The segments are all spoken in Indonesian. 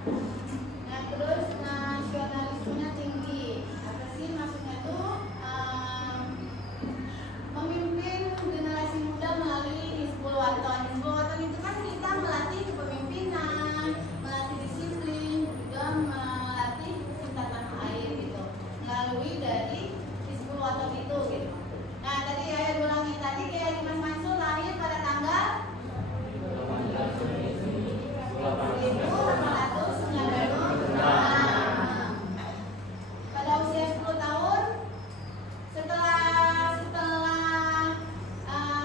Nah, terus nasionalismenya tinggi. Apa sih maksudnya tuh? Memimpin generasi muda melalui Hizbul Waton. Hizbul Waton itu kan kita melatih kepemimpinan, melatih disiplin, juga melatih cinta tanah air gitu. Melalui dari Hizbul Waton itu gitu. Nah, tadi ayah ulangi tadi kayak Dimas Mansur lahir pada tanggal 1896. Pada usia 10 tahun setelah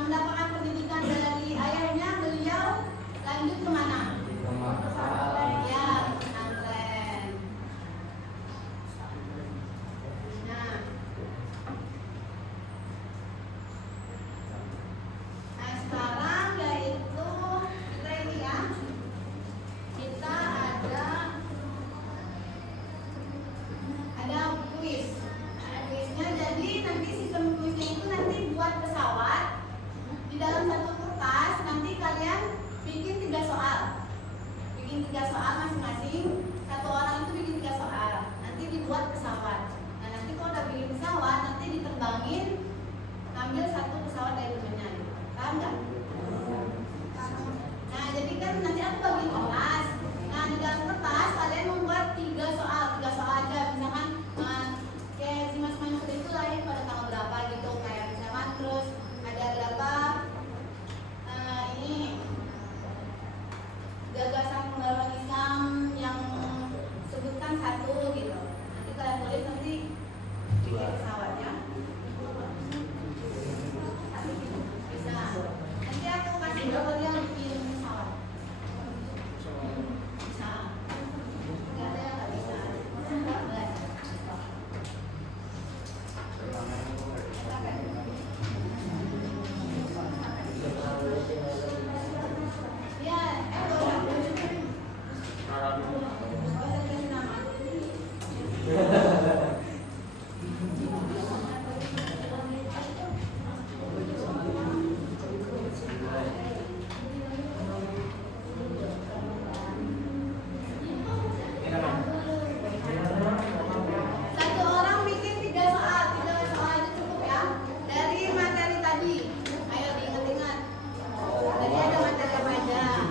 mendapatkan pendidikan dari ayahnya, beliau lanjut kemana? Ya, pesantren. Nah, sekarang yaitu kita ini ya, kita ada kuis. Kuisnya jadi nanti sistem kuisnya itu nanti buat pesawat di dalam satu kertas, nanti kalian bikin 3 soal. Bikin 3 soal masing-masing. Satu orang itu bikin 3 soal. Nanti dibuat pesawat. Nah, nanti kalau udah bikin pesawat, nanti diterbangin, ambil satu pesawat dari temennya. Paham nggak? Nah, jadi kan nanti aku bagi kelas. Nah, di dalam kertas kalian membuat 3 soal. 3 soal aja. Misalkan kayak si Mas Mansur itu lahir pada tanggal berapa gitu, kayak misalkan terus ada berapa ini gagasan pembaruan Islam yang sebutkan 1 gitu. Nanti kalian tulis nanti bikin pesawatnya. Bisa. Nanti aku kasih berapa dia bikin pesawat. Bisa. Nggak ada yang nggak bisa. Boleh. Ya, satu orang bikin 3 soal. 3 soal itu cukup ya. Dari materi tadi. Ayo diingat-ingat. Tadi ada materi apa aja?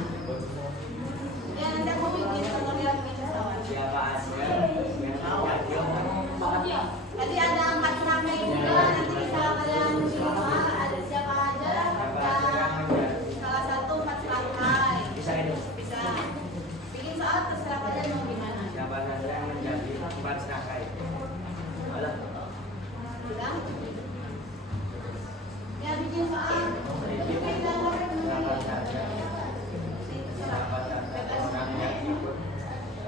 Ya, nanti aku bikin tutorial bikin pesawat. Tadi ada 4 serangkai juga. Nanti bisa kalian simak ada siapa aja. Salah satu 4 serangkai. Bisa. Bikin soal terserah kalian mau gimana. Siapa saja yang menjadi 4 serangkai? Bilang. Ya, bikin soal. Bikin gambar Siapa saja orang yang ikut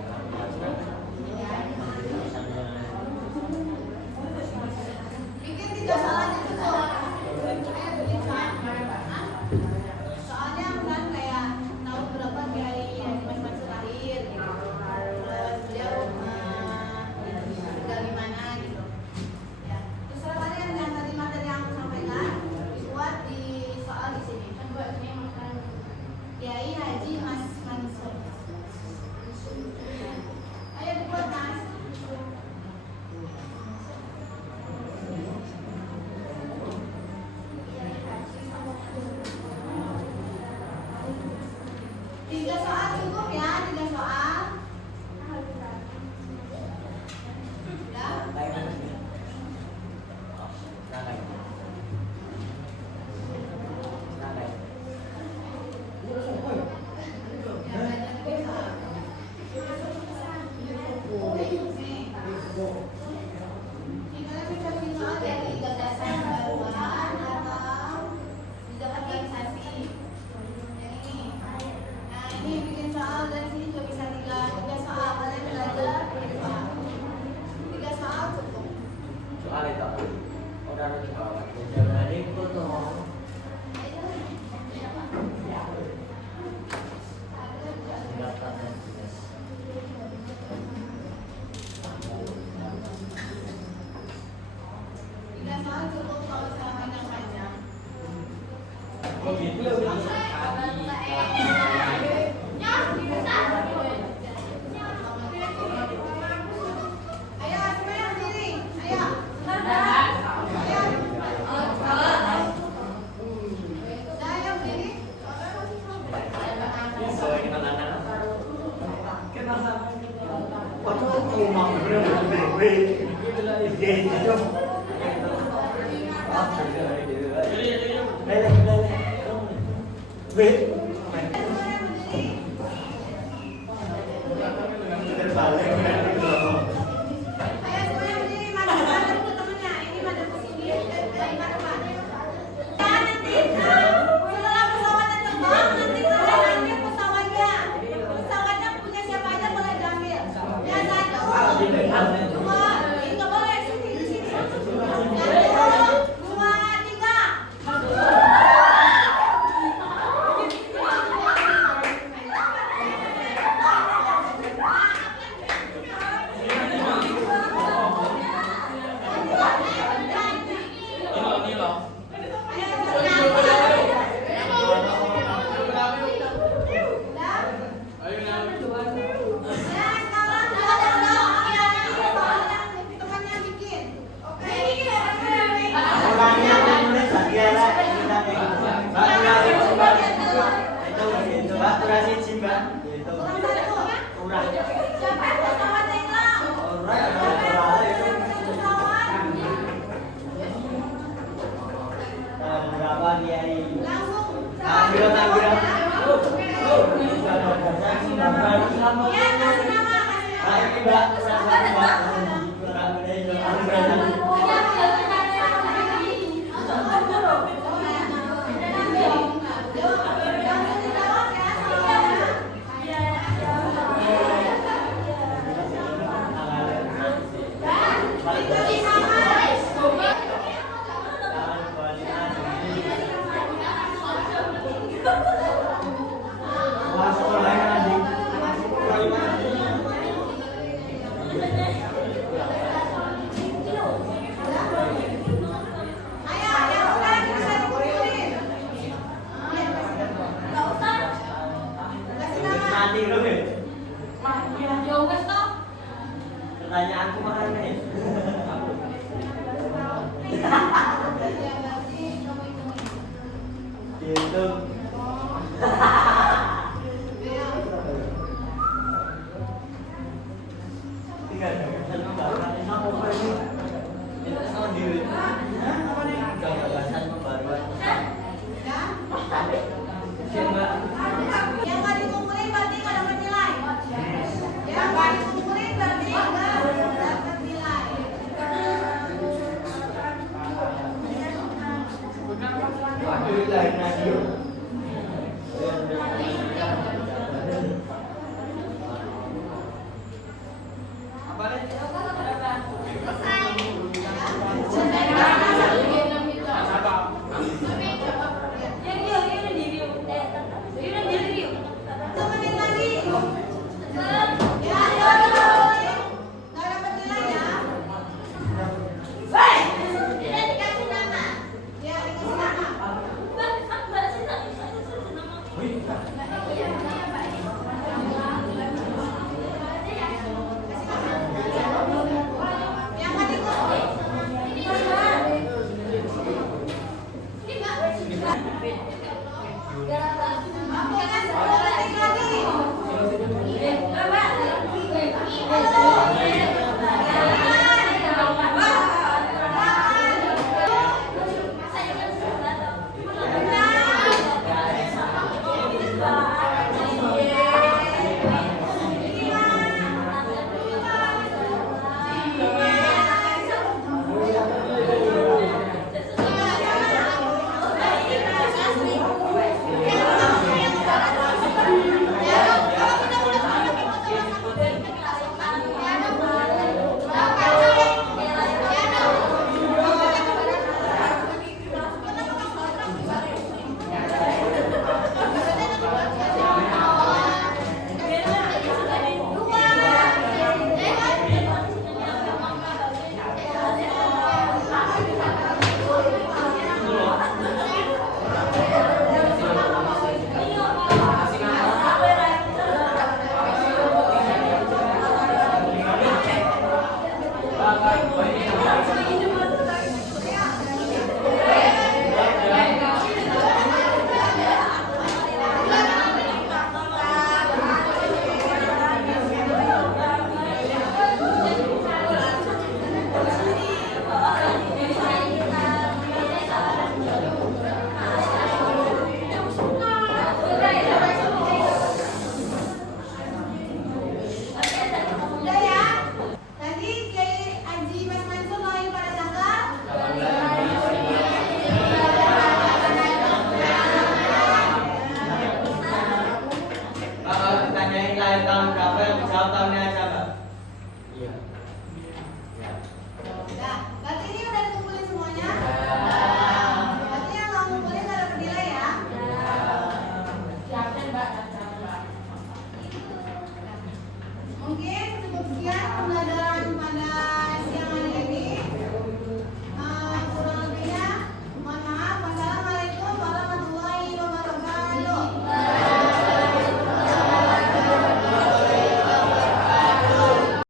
dalam 4 serangkai? bikin 3 soal aja cukup. Ayo bikin soal. Soalnya kan kayak tahun berapa Kiai Dimas Mansur lahir gitu. Terus beliau tinggal di mana gitu. Ya, terserah kalian yang tadi materi yang aku sampaikan dibuat di soal di sini. Kan buat ini makan Kiai Haji Mas Mansur. Ayo dibuat Mas. Tiga soal cukup ya, 3 soal. Ya. Kita bisa bikin soal dari gagasan baruan atau bidang organisasi. Yang ini. Nah, ini bikin soal dari sini juga bisa 3 soal. Kalian belajar 3 soal. 3 soal cukup. Soal itu udah jawab. Jadi foto. Tiga soal cukup kalau selama yang panjang. Oh gitu. Ayo semuanya berdiri, madep ke temennya. Ini madep ke sini, dari depan. Ya nanti setelah pesawatnya terbang, nanti kalian ambil pesawatnya. Pesawatnya punya siapa aja boleh diambil. Ya 1, 2, ini nggak boleh sini di sini. 1, 2, 3. Pertanyaanku mahal nih. Gitu.